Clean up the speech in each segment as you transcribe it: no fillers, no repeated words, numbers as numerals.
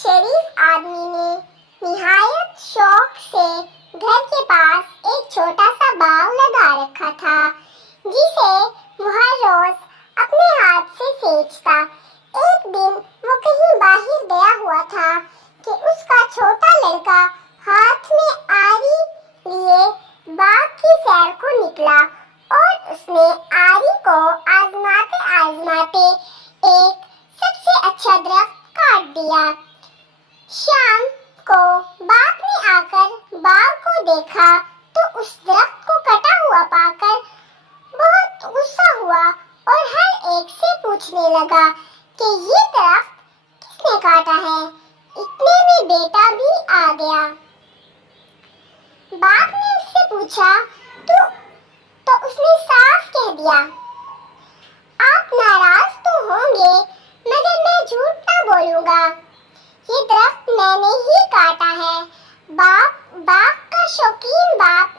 शरीफ आदमी ने निहायत शौक से घर के पास एक छोटा सा बाग लगा रखा था, जिसे वो हर रोज अपने हाथ से सींचता। एक दिन वो कहीं बाहर गया हुआ था कि उसका छोटा लड़का हाथ में आरी लिए बाग की सैर को निकला और उसने आरी को आजमाते आजमाते एक सबसे अच्छा दरख्त काट दिया। शाम को बाप ने आकर बाग को देखा तो उस दरख्त को कटा हुआ पाकर बहुत गुस्सा हुआ और हर एक से पूछने लगा कि ये दरख्त किसने काटा है। इतने में बेटा भी आ गया। बाप ने उससे पूछा तो उसने साफ कह दिया, आप नाराज तो होंगे मगर मैं झूठ ना बोलूंगा, ये दरख्त मैंने ही काटा है। बाग का शौकीन बाप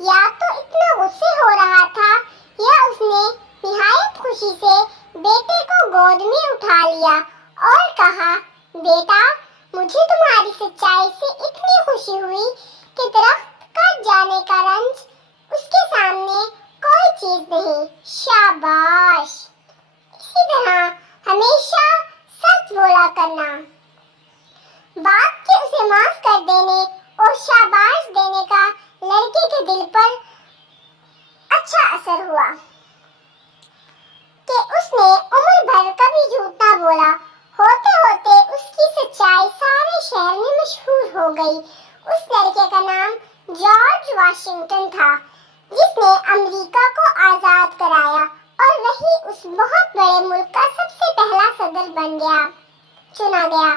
या तो इतना गुस्से हो रहा था या उसने निहायत खुशी से बेटे को गोद में उठा लिया और कहा, बेटा मुझे तुम्हारी सच्चाई से इतनी खुशी हुई कि दरख्त कट जाने का रंज उसके सामने कोई चीज नहीं। शाबाश। इसी तरह हमेशा सच बोला करना। बाप के उसे माफ कर देने और शाबाश देने का लड़के के दिल पर अच्छा असर हुआ कि उसने उम्र भर कभी झूठ ना बोला। होते होते उसकी सच्चाई सारे शहर में मशहूर हो गई। उस लड़के का नाम जॉर्ज वाशिंगटन था, जिसने अमेरिका को आजाद कराया और वही उस बहुत बड़े मुल्क का सबसे पहला सदर चुना गया।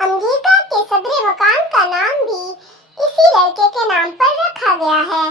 अमेरिका के सदर मकाम का नाम भी इसी लड़के के नाम पर रखा गया है।